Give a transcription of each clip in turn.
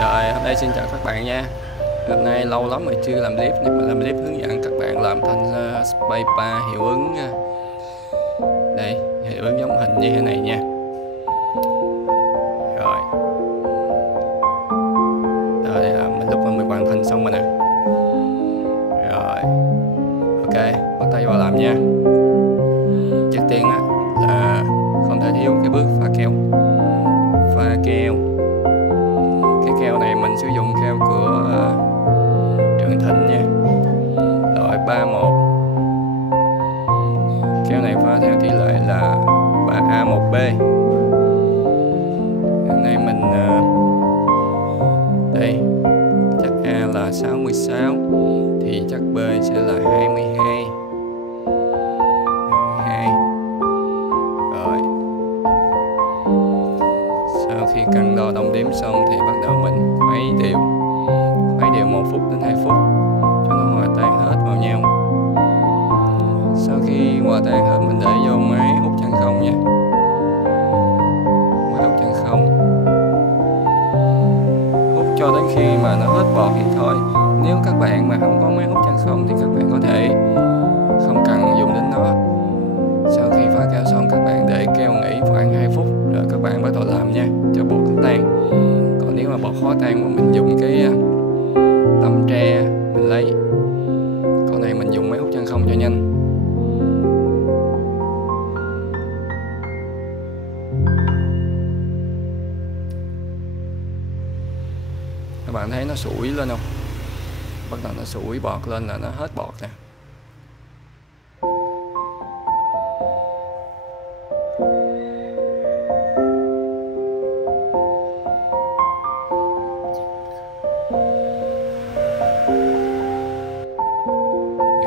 Rồi, hôm nay xin chào các bạn nha. Hôm nay lâu lắm rồi chưa làm clip, nhưng mà làm clip hướng dẫn các bạn làm thanh spacebar hiệu ứng. Đây, hiệu ứng giống hình như thế này nha. Rồi, đây là lúc mà mình hoàn thành xong rồi nè. Rồi, ok, bắt tay vào làm nha. Trước tiên á là không thể thiếu cái bước pha keo. Pha keo. Cái keo này mình sử dụng keo của Trường Thịnh nha, loại 31. Keo này pha theo tỷ lệ là 3A1B. Hôm nay mình đây chắc A là 66 thì chắc B sẽ là 22. Rồi, sau khi cân đo đong đếm xong thì bắt đầu mình khuấy đều 1 phút đến 2 phút cho nó hòa tan hết vào nhau. Sau khi hòa tan hết mình để vô máy hút chân không nha. Máy hút chân không, hút cho đến khi mà nó hết bọt thì thôi. Nếu các bạn mà không có máy hút chân không thì các bạn có thể không cần dùng đến nó. Sau khi pha keo xong các bạn để keo nghỉ khoảng 2 phút rồi các bạn bắt đầu làm nha, cho bột nó tan. Còn nếu mà bột khó tan mà mình dùng cái tăm tre mình lấy, còn này mình dùng máy hút chân không cho nhanh. Các bạn thấy nó sủi lên không? Bắt đầu nó sủi bọt lên là nó hết bọt nè.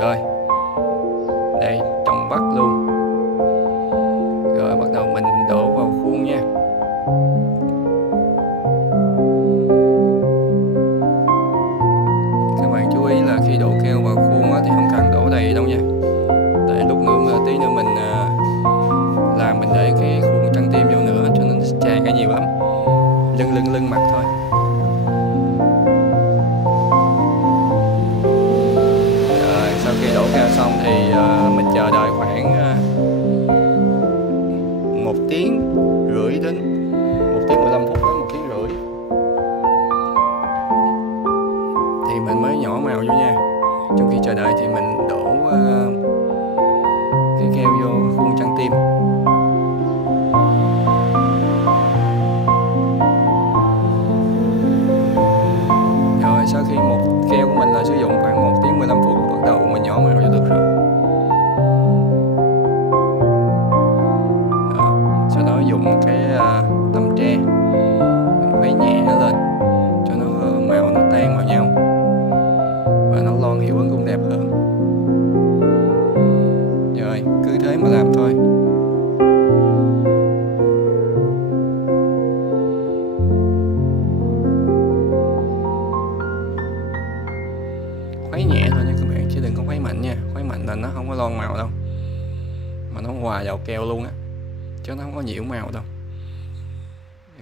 Rồi, đây trong vắt luôn. Rồi bắt đầu mình đổ vào khuôn nha. Các bạn chú ý là khi đổ keo vào khuôn thì không cần đổ đầy đâu nha. Tại lúc nữa tí nữa mình làm mình để cái khuôn trăng tim vô nữa cho nên tràn cái nhiều lắm. Lưng mặt thôi. Sau khi đổ keo xong thì mình chờ đợi khoảng 1 tiếng rưỡi đến 1 tiếng 15 phút đến 1 tiếng rưỡi thì mình mới nhỏ màu vô nha. Trong khi chờ đợi thì mình đổ cái keo vô khuôn trăng tim. Rồi sau khi một keo của mình là sử dụng khoảng 1 tiếng 15 phút bắt đầu mình nhỏ màu cho được rồi. Đó. Sau đó dùng cái tăm tre mình khuấy nhẹ nó lên cho nó màu nó tan vào nhau và nó lon hiệu ứng cũng đẹp hơn. Rồi cứ thế mà làm thôi. Khuấy nhẹ thôi nha các bạn, chứ đừng có khuấy mạnh nha. Khuấy mạnh là nó không có lon màu đâu, mà nó hòa vào keo luôn á, chứ nó không có nhiễu màu đâu.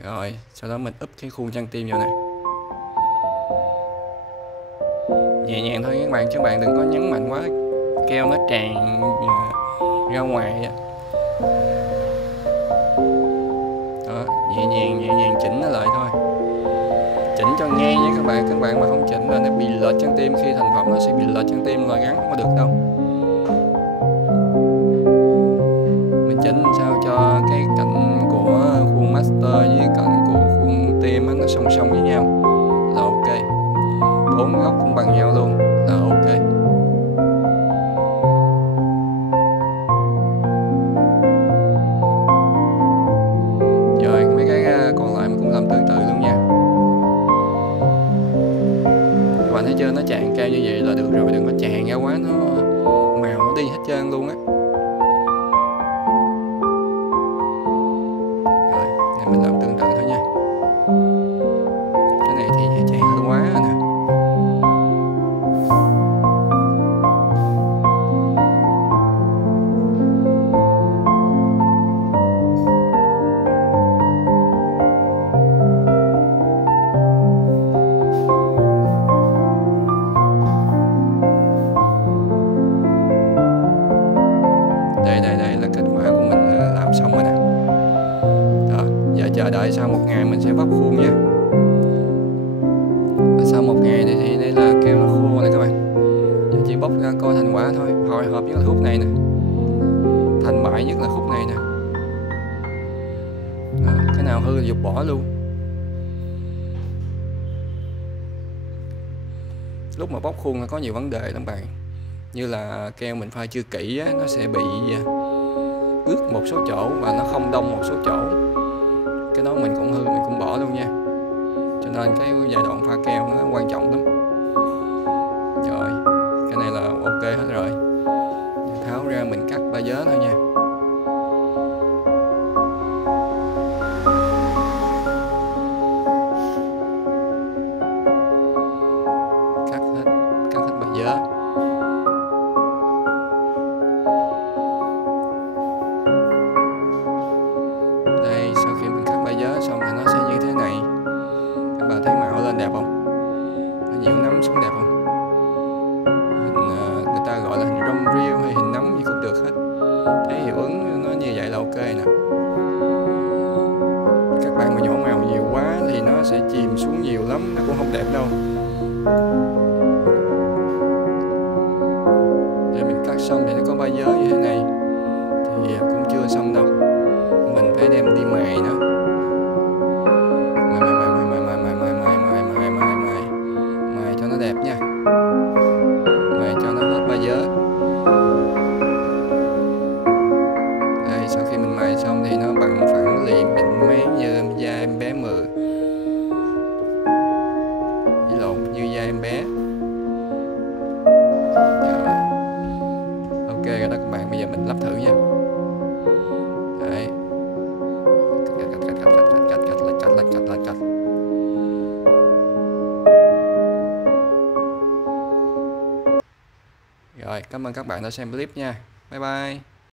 Rồi sau đó mình úp cái khuôn trăng tim vào này, nhẹ nhàng thôi các bạn, chứ bạn đừng có nhấn mạnh quá keo nó tràn ra ngoài vậy. Đó, nhẹ nhàng chỉnh nó lại thôi, chỉnh cho ngay nha các bạn. Các bạn mà không chỉnh là nó bị lệch chân tim, khi thành phẩm nó sẽ bị lệch chân tim là gắn không có được đâu. Mình chỉnh sao cho cái cạnh của khuôn master với cạnh của khuôn tim nó song song với nhau là ok. 4 góc cũng bằng nhau luôn là ok. Rồi mấy cái còn lại mình cũng làm tương tự luôn nha. Các bạn thấy chưa, nó tràn keo như vậy là được rồi, đừng có tràn ra quá, nó màu nó đi hết trơn luôn á. Rồi này mình làm tương tự thôi nha. Cái này thì tràn hơi quá nè. khuôn nha. Và sau 1 ngày thì đây là keo nó khô này các bạn. Giờ chỉ bóc ra coi thành quả thôi. Hồi hộp nhất là khúc này nè, thành bại nhất là khúc này nè. Đó, cái nào hư thì dục bỏ luôn. Lúc mà bóc khuôn nó có nhiều vấn đề lắm bạn, như là keo mình pha chưa kỹ á, nó sẽ bị ướt một số chỗ và nó không đông một số chỗ. Cái đó mình cũng hư, mình cũng bỏ luôn nha. Cho nên cái giai đoạn pha keo nó quan trọng lắm. Rồi, cái này là ok hết rồi. Tháo ra mình cắt ba vớ thôi nha. Cắt hết ba vớ. Đây, sau khi mình cắt ba vớ xong thì nó sẽ như thế này. Các bạn thấy màu lên đẹp không? Nó nhiễu nấm xuống đẹp không? Người ta gọi là hình rong rêu hay hình nấm gì cũng được hết. Thấy hiệu ứng nó như vậy là ok nè. Các bạn mà nhỏ màu nhiều quá thì nó sẽ chìm xuống nhiều lắm, nó cũng không đẹp đâu. Để mình cắt xong thì nó có ba vớ như thế này thì cũng chưa xong đâu, mình phải đem đi mài nữa. Mài cho nó đẹp nha, mài cho nó hết ba vớ. Đây, sau khi mình mài xong thì nó bằng phẳng liền mịn mén như da em bé mừ, lộn như da em bé. Rồi. Ok rồi đó các bạn, bây giờ mình lắp thử nha. Đấy. Cắt. Rồi, cảm ơn các bạn đã xem clip nha. Bye bye.